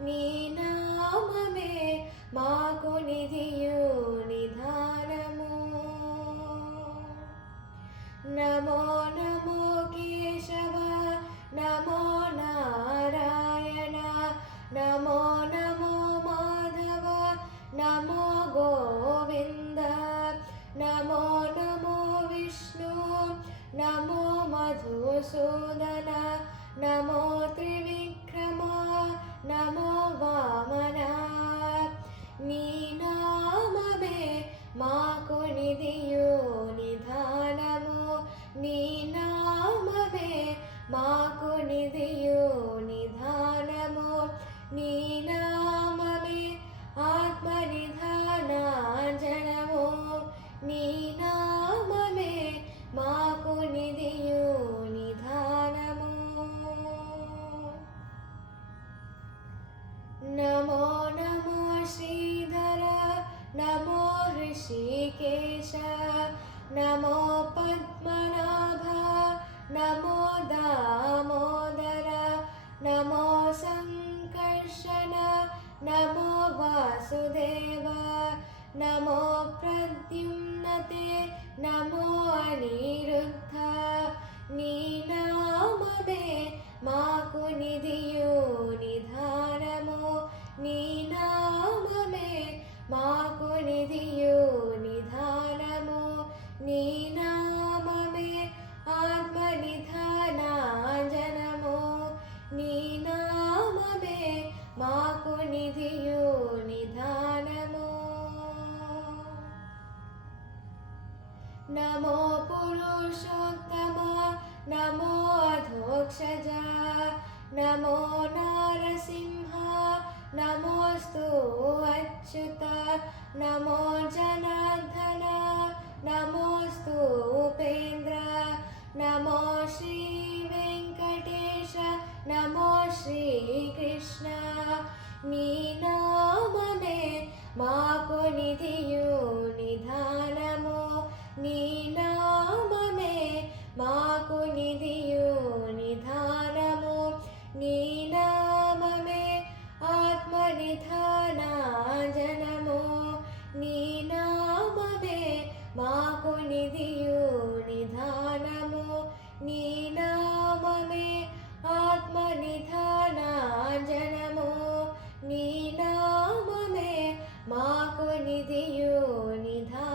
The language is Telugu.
నీ నామమే మాకు నిధియు నిధానము. నమో నమో కేశవ నమో నారాయణ నమో నమో మాధవ నమో గోవింద నమో నమో విష్ణు నమో మధుసూదన నమో త్రివిక్రమ నమో వామన. నీ నామమే మాకు నిధియు నిధానము. నీ నామమే మాకు నిధియు నిధానము. నీ నామమే ఆత్మనిధానాంజనము. నీ నామమే మాకు నిధియు నిధానము. నమో నమో శ్రీధర నమో ఋషికేశ నమో పద్మనాభ నమో దామోదర నమో సంకర్షణ నమో వాసుదేవ నమో ప్రద్యుమ్నతే నమో అనిరుద్ధ. నీ నామమే మాకు నిధియు నిధానము. నీ నామమే మాకు నిధియు నిధానము. నీ నామమే ఆత్మనిధానాంజనము. నీ నామమే మాకు నిధియు నిధానము. నమో పురుషోత్తమ నమో అధోక్షజ నమో నారసింహ నమోస్తు అచ్యుత నమో జనార్దన నమోస్తు ఉపేంద్ర నమో శ్రీ వెంకటేశ నమో శ్రీకృష్ణ. నీ నామమే మాకు నిధియు నిధానము. నీ నామమే మాకు నిధియు నిధానము. నీ నామమే ఆత్మనిధానాంజనము. నీ నామమే మాకు నిధియు నిధానము. నీ నామమే ఆత్మనిధానాంజనము. నీ నామమే మాకు నిధియు నిధానము.